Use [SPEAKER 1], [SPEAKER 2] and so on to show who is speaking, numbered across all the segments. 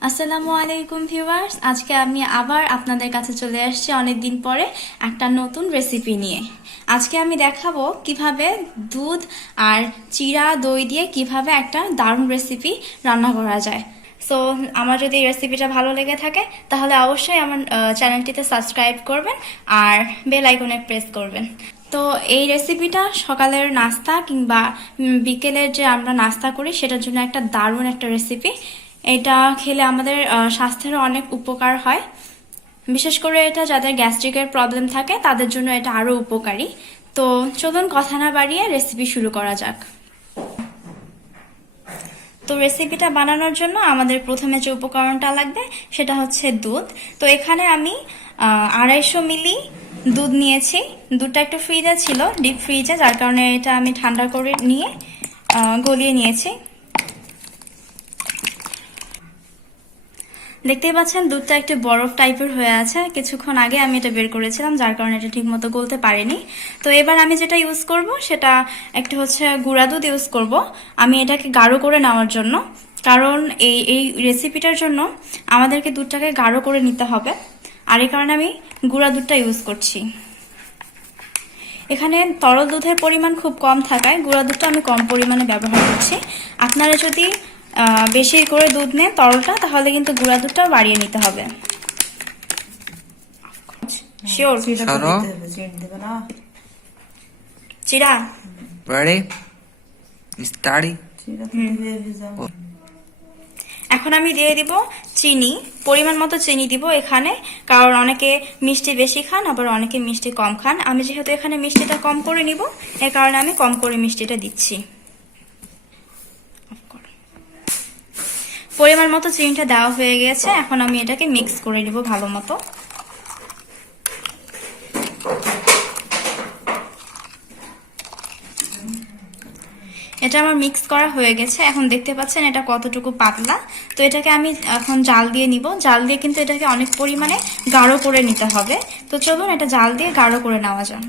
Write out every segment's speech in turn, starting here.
[SPEAKER 1] আসসালামু আলাইকুম ভিউয়ার্স, আজকে আমি আবার আপনাদের কাছে চলে আসছি অনেক দিন পরে একটা নতুন রেসিপি নিয়ে। আজকে আমি দেখাবো কীভাবে দুধ আর চিরা দই দিয়ে কীভাবে একটা দারুণ রেসিপি রান্না করা যায়। সো আমার যদি এই রেসিপিটা ভালো লেগে থাকে, তাহলে অবশ্যই আমার চ্যানেলটিতে সাবস্ক্রাইব করবেন আর বেল আইকনে প্রেস করবেন। তো এই রেসিপিটা সকালের নাস্তা কিংবা বিকেলের যে আমরা নাস্তা করি, সেটার জন্য একটা দারুণ একটা রেসিপি। এটা খেলে আমাদের স্বাস্থ্যেরও অনেক উপকার হয়। বিশেষ করে এটা যাদের গ্যাস্ট্রিকের প্রবলেম থাকে, তাদের জন্য এটা আরও উপকারী। তো চলুন কথা না বাড়িয়ে রেসিপি শুরু করা যাক। তো রেসিপিটা বানানোর জন্য আমাদের প্রথমে যে উপকরণটা লাগবে, সেটা হচ্ছে দুধ। তো এখানে আমি আড়াইশো মিলি দুধ নিয়েছি। দুধটা একটু ফ্রিজে ছিল ডিপ ফ্রিজে যার কারণে এটা আমি ঠান্ডা করে নিয়ে গলিয়ে নিয়েছি। দেখতেই পাচ্ছেন, দুধটা একটু বরফ টাইপের হয়ে আছে। কিছুক্ষণ আগে আমি এটা বের করেছিলাম, যার কারণে এটা ঠিক মতো গলতে পারিনি। তো এবার আমি যেটা ইউজ করব, সেটা একটা হচ্ছে গুঁড়া দুধ ইউজ করব। আমি এটাকে গাঢ় করে নেওয়ার জন্য। কারণ এই এই রেসিপিটার জন্য আমাদেরকে দুধটাকে গাঢ় করে নিতে হবে। আর এই কারণে আমি গুঁড়া দুধটা ইউজ করছি। এখানে তরল দুধের পরিমাণ খুব কম থাকায় গুঁড়া দুধটা আমি কম পরিমাণে ব্যবহার করছি। আপনারা যদি বেশি করে দুধ নেন তরলটা তাহলে কিন্তু গুঁড়া দুধটাও বাড়িয়ে নিতে হবে। শিওর। চিরা. এখন আমি দিয়ে দিব চিনি পরিমাণ মতো চিনি দিব এখানে কারণ অনেকে মিষ্টি বেশি খান আবার অনেকে মিষ্টি কম খান। আমি যেহেতু এখানে মিষ্টিটা কম করে নিব এ কারণে আমি কম করে মিষ্টিটা দিচ্ছি Off করো। পরিমাণ মতো চিনিটা দেওয়া হয়ে গেছে, এখন আমি এটাকে মিক্স করে নিব ভালো মতো। এটা আমার মিক্স করা হয়ে গেছে, এখন দেখতে পাচ্ছেন এটা কতটুকু পাতলা। তো এটাকে আমি এখন জাল দিয়ে নিব, জাল দিয়ে কিন্তু এটাকে অনেক পরিমাণে গাঢ় করে নিতে হবে। তো চলুন এটা জাল দিয়ে গাঢ় করে নেওয়া যাক।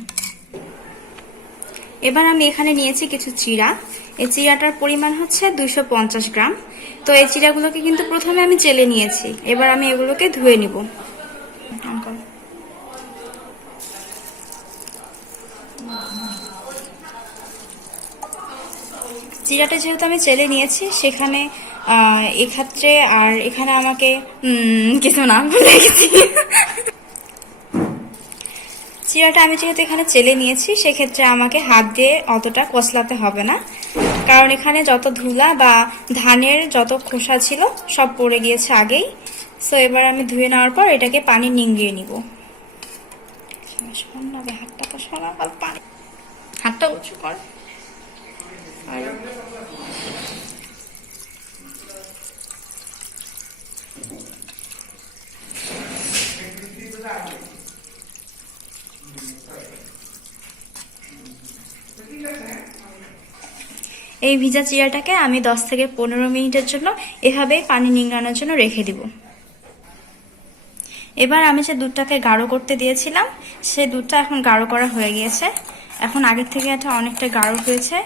[SPEAKER 1] এবার আমি এখানে নিয়েছি কিছু চিড়া। এই চিরাটার পরিমাণ হচ্ছে পঞ্চাশ গ্রাম। তো এই চিড়াগুলোকে কিন্তু প্রথমে আমি চেলে নিয়েছি। এবার আমি এগুলোকে ধুয়ে নিব। চিরাটা যেহেতু আমি চেলে নিয়েছি, সেখানে এক্ষেত্রে আর এখানে আমাকে কিছু নাম বলে গেছি চিরাটা আমি যেহেতু এখানে চেলে নিয়েছি, সেক্ষেত্রে আমাকে হাত দিয়ে অতটা কষলাতে হবে না। কারণ এখানে যত ধুলা বা ধানের যত খোসা ছিল, সব পড়ে গিয়েছে আগেই। সো এবার আমি ধুয়ে নেওয়ার পর এটাকে পানি নিংড়িয়ে নিব। হাতটা তো পানি হাতটা উঁচু কর। আর এই ভিজা চিরাটাকে আমি 10 থেকে পনেরো মিনিটের জন্য এভাবেই পানি নিংড়ানোর জন্য রেখে দিব। এবার আমি যে দুধটাকে গাঢ় করতে দিয়েছিলাম, সে দুধটা এখন গাঢ় করা হয়ে গিয়েছে। এখন আগের থেকে এটা অনেকটা গাঢ় হয়েছে।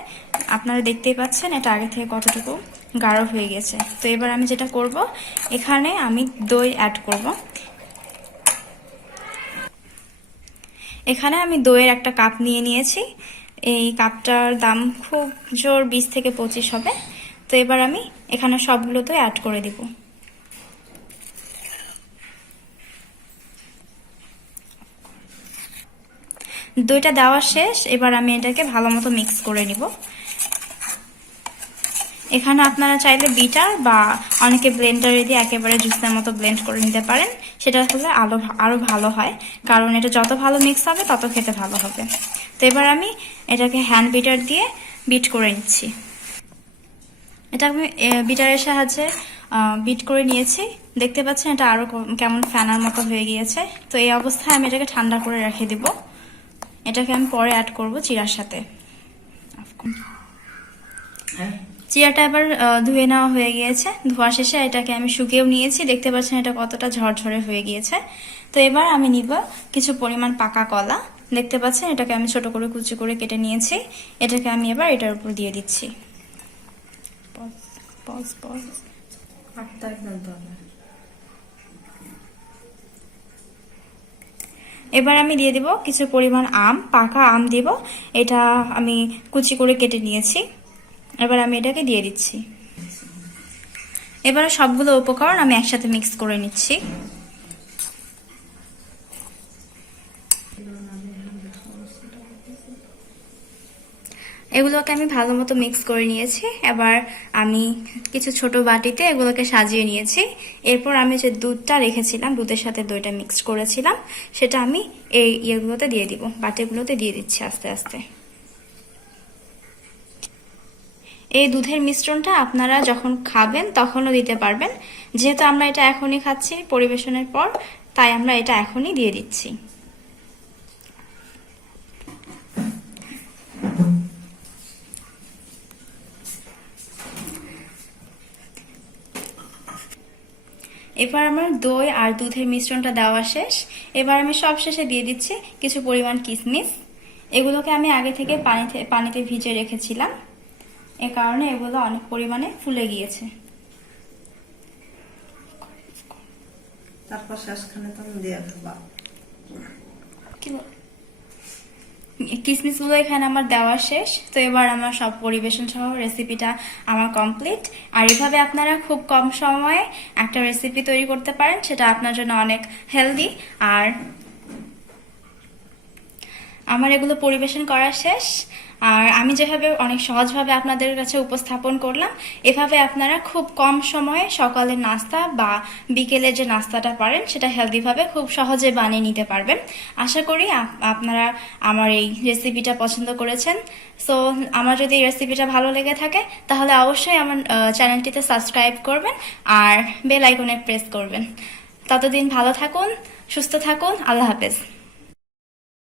[SPEAKER 1] আপনারা দেখতেই পাচ্ছেন এটা আগে থেকে কতটুকু গাঢ় হয়ে গেছে তো এবার আমি যেটা করব, এখানে আমি দই অ্যাড করব। এখানে আমি দইয়ের একটা কাপ নিয়ে নিয়েছি। এই কাপটার দাম খুব জোর বিশ থেকে পঁচিশ হবে। তো এবার আমি এখানে সবগুলো দই অ্যাড করে দিব। দইটা দেওয়া শেষ, এবার আমি এটাকে ভালো মতো মিক্স করে নিব। এখানে আপনারা চাইলে বিটার বা অনেকে ব্লেন্ডারে দিয়ে একেবারে জুসের মতো ব্লেন্ড করে নিতে পারেন। সেটা হলে আলো আরও ভালো হয়, কারণ এটা যত ভালো মিক্স হবে, তত খেতে ভালো হবে। তো এবার আমি এটাকে হ্যান্ড বিটার দিয়ে বিট করে নিচ্ছি। এটা আমি বিটারের সাহায্যে বিট করে নিয়েছি। দেখতে পাচ্ছেন এটা আরও কেমন ফ্যানার মতো হয়ে গিয়েছে। তো এই অবস্থায় আমি এটাকে ঠান্ডা করে রেখে দিব। এটাকে আমি পরে অ্যাড করব চিরার সাথে। চিরাটা এবার ধুয়ে নেওয়া হয়ে গিয়েছে। ধোয়া শেষে এটাকে আমি শুকিয়েও নিয়েছি। দেখতে পাচ্ছেন এটা কতটা ঝরঝরে হয়ে গিয়েছে। তো এবার আমি নিব কিছু পরিমাণ পাকা কলা। দেখতে পাচ্ছেন এটাকে আমি ছোট করে কুচি করে কেটে নিয়েছি। এটাকে আমি এবার এটার উপর দিয়ে দিচ্ছি। এবার আমি দিয়ে দিব কিছু পরিমাণ আম পাকা আম দিব। এটা আমি কুচি করে কেটে নিয়েছি। এবার আমি এটাকে দিয়ে দিচ্ছি। এবার সবগুলো উপকরণ আমি একসাথে মিক্স করে নিচ্ছি। এগুলোকে আমি ভালো মতো মিক্স করে নিয়েছি। এবার আমি কিছু ছোট বাটিতে এগুলোকে সাজিয়ে নিয়েছি। এরপর আমি যে দুধটা রেখেছিলাম, দুধের সাথে দইটা মিক্স করেছিলাম, সেটা আমি এই ইয়েগুলোতে দিয়ে দিব। বাটিগুলোতে দিয়ে দিচ্ছি আস্তে আস্তে। এই দুধের মিশ্রণটা আপনারা যখন খাবেন তখনও দিতে পারবেন। যেহেতু আমরা এটা এখনই খাচ্ছি পরিবেশনের পর, তাই আমরা এটা এখনই দিয়ে দিচ্ছি। এবার আমার দই আর দুধের মিশ্রণটা দেওয়া শেষ। এবার আমি সব শেষে দিয়ে দিচ্ছি কিছু পরিমাণ কিশমিশ এগুলোকে আমি আগে থেকে পানিতে পানিতে ভিজে রেখেছিলাম। এ কারণে এগুলো অনেক পরিমাণে ফুলে গিয়েছে।
[SPEAKER 2] তারপর শেষখানে তুমি দিয়ে দেবা।
[SPEAKER 1] কিসমিসগুলো এখানে আমার দেওয়া শেষ। তো এবার আমার সব পরিবেশন সহ রেসিপিটা আমার কমপ্লিট আর এভাবে আপনারা খুব কম সময়ে একটা রেসিপি তৈরি করতে পারেন সেটা আপনার জন্য অনেক হেলদি আর আমার এগুলো পরিবেশন করা শেষ। আর আমি যেভাবে অনেক সহজভাবে আপনাদের কাছে উপস্থাপন করলাম, এভাবে আপনারা খুব কম সময়ে সকালের নাস্তা বা বিকেলের যে নাস্তাটা পারেন, সেটা হেলদিভাবে খুব সহজে বানিয়ে নিতে পারবেন। আশা করি আপনারা আমার এই রেসিপিটা পছন্দ করেছেন। সো আমার যদি এই রেসিপিটা ভালো লেগে থাকে, তাহলে অবশ্যই আমার চ্যানেলটিতে সাবস্ক্রাইব করবেন আর বেল আইকনে প্রেস করবেন। ততদিন ভালো থাকুন, সুস্থ থাকুন, আল্লাহ হাফেজ।